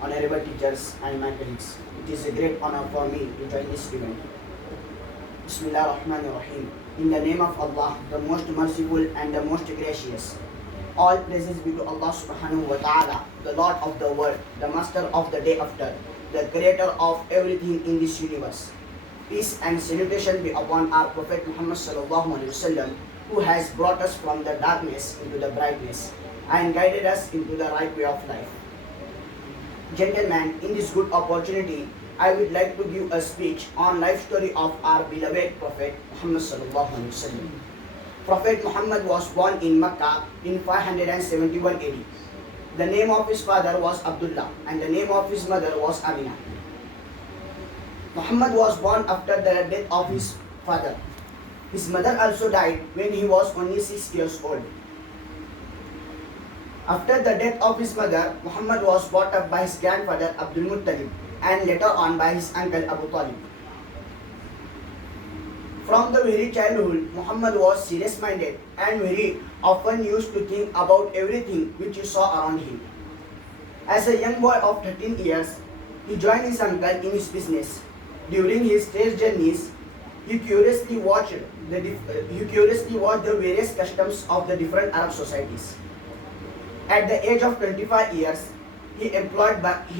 honorable teachers and my colleagues. It is a great honor for me to join this event. Bismillah ar-Rahman ar-Rahim. In the name of Allah, the most merciful and the most gracious. All praises be to Allah subhanahu wa ta'ala, the Lord of the world, the master of the day after, the creator of everything in this universe. Peace and salutation be upon our Prophet Muhammad sallallahu alaihi wasallam, who has brought us from the darkness into the brightness and guided us into the right way of life. Gentlemen, in this good opportunity, I would like to give a speech on life story of our beloved Prophet Muhammad sallallahu alaihi wasallam. Prophet Muhammad was born in Mecca in 571 AD. The name of his father was Abdullah and the name of his mother was Amina. Muhammad was born after the death of his father. His mother also died when he was only 6 years old. After the death of his mother, Muhammad was brought up by his grandfather Abdul Muttalib and later on by his uncle Abu Talib. From the very childhood, Muhammad was serious-minded and very often used to think about everything which he saw around him. As a young boy of 13 years, he joined his uncle in his business. During his trade journeys, he curiously watched the various customs of the different Arab societies. At the age of 25 years, he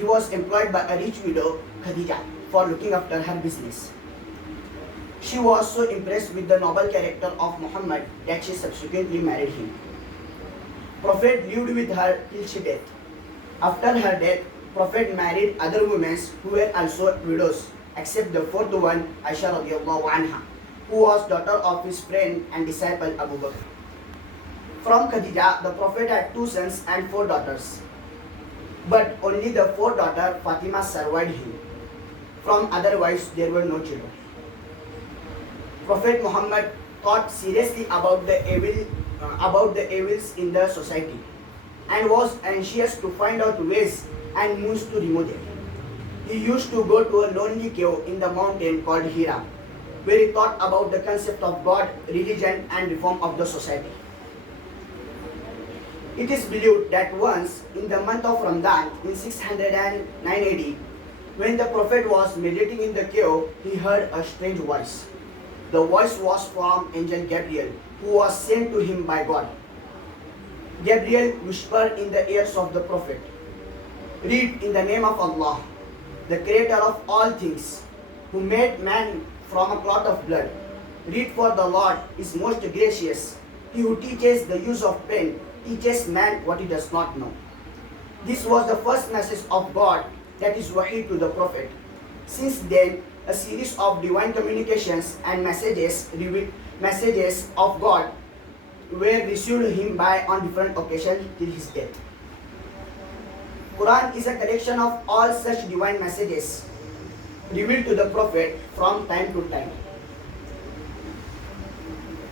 was employed by a rich widow, Khadija, for looking after her business. She was so impressed with the noble character of Muhammad that she subsequently married him. Prophet lived with her till she died. After her death, Prophet married other women who were also widows, except the fourth one, Aisha radiallahu anha, who was daughter of his friend and disciple Abu Bakr. From Khadija, the Prophet had 2 sons and 4 daughters. But only the 4th daughter, Fatima, survived him. From other wives, there were no children. Prophet Muhammad thought seriously about the evils in the society and was anxious to find out ways and means to remove them. He used to go to a lonely cave in the mountain called Hira, where he thought about the concept of God, religion, and reform of the society. It is believed that once in the month of Ramadan in 609 AD, when the Prophet was meditating in the cave, he heard a strange voice. The voice was from Angel Gabriel, who was sent to him by God. Gabriel whispered in the ears of the Prophet, "Read in the name of Allah, the creator of all things, who made man from a clot of blood. Read, for the Lord is most gracious. He who teaches the use of pen teaches man what he does not know." This was the first message of God, that is wahi to the Prophet. Since then, a series of divine communications and messages of God were received him by on different occasions till his death. Quran is a collection of all such divine messages revealed to the Prophet from time to time.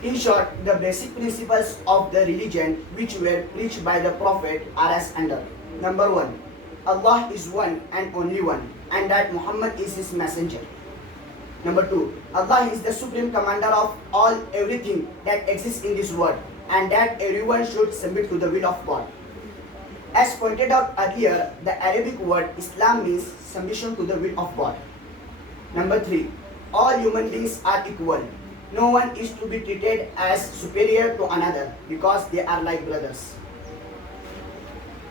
In short, the basic principles of the religion which were preached by the Prophet are as under. Number 1, Allah is one and only one, and that Muhammad is his messenger. Number 2, Allah is the supreme commander of everything that exists in this world, and that everyone should submit to the will of God. As pointed out earlier, the Arabic word Islam means submission to the will of God. Number 3, all human beings are equal. No one is to be treated as superior to another because they are like brothers.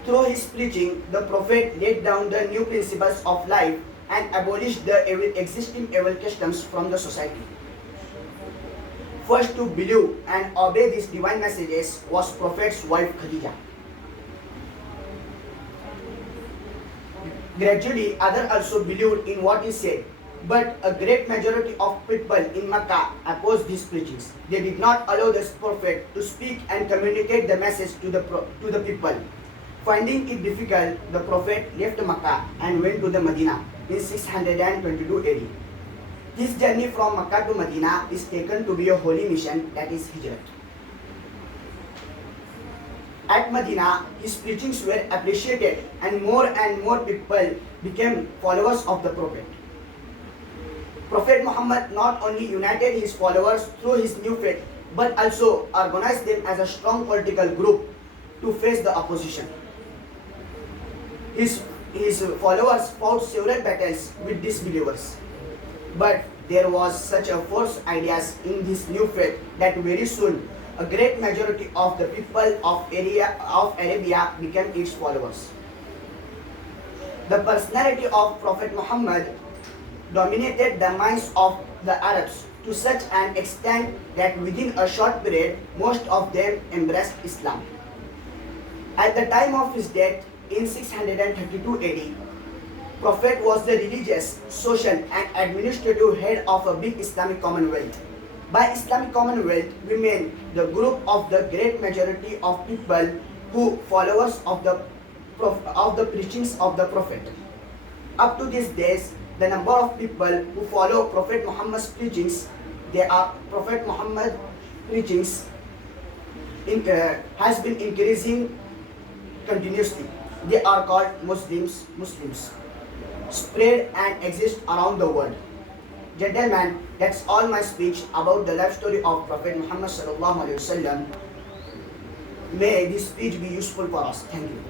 Through his preaching, the Prophet laid down the new principles of life and abolished the existing evil customs from the society. First to believe and obey these divine messages was Prophet's wife Khadija. Gradually, others also believed in what he said, but a great majority of people in Mecca opposed his preachings. They did not allow the Prophet to speak and communicate the message to the people. Finding it difficult, the Prophet left Mecca and went to the Medina in 622 AD. His journey from Mecca to Medina is taken to be a holy mission, that is Hijrat. At Medina, his preachings were appreciated and more people became followers of the Prophet. Prophet Muhammad not only united his followers through his new faith, but also organized them as a strong political group to face the opposition. His his followers fought several battles with disbelievers. But there was such a force ideas in this new faith that very soon a great majority of the people of Arabia became its followers. The personality of Prophet Muhammad dominated the minds of the Arabs to such an extent that within a short period most of them embraced Islam. At the time of his death in 632 AD, Prophet was the religious, social and administrative head of a big Islamic commonwealth. By Islamic commonwealth, we mean the group of the great majority of people who followers of the preachings of the Prophet. Up to these days, the number of people who follow Prophet Muhammad's preachings, Prophet Muhammad preachings has been increasing continuously. They are called Muslims, spread and exist around the world. Gentlemen, that's all my speech about the life story of Prophet Muhammad sallallahu alaihi wasallam. May this speech be useful for us. Thank you.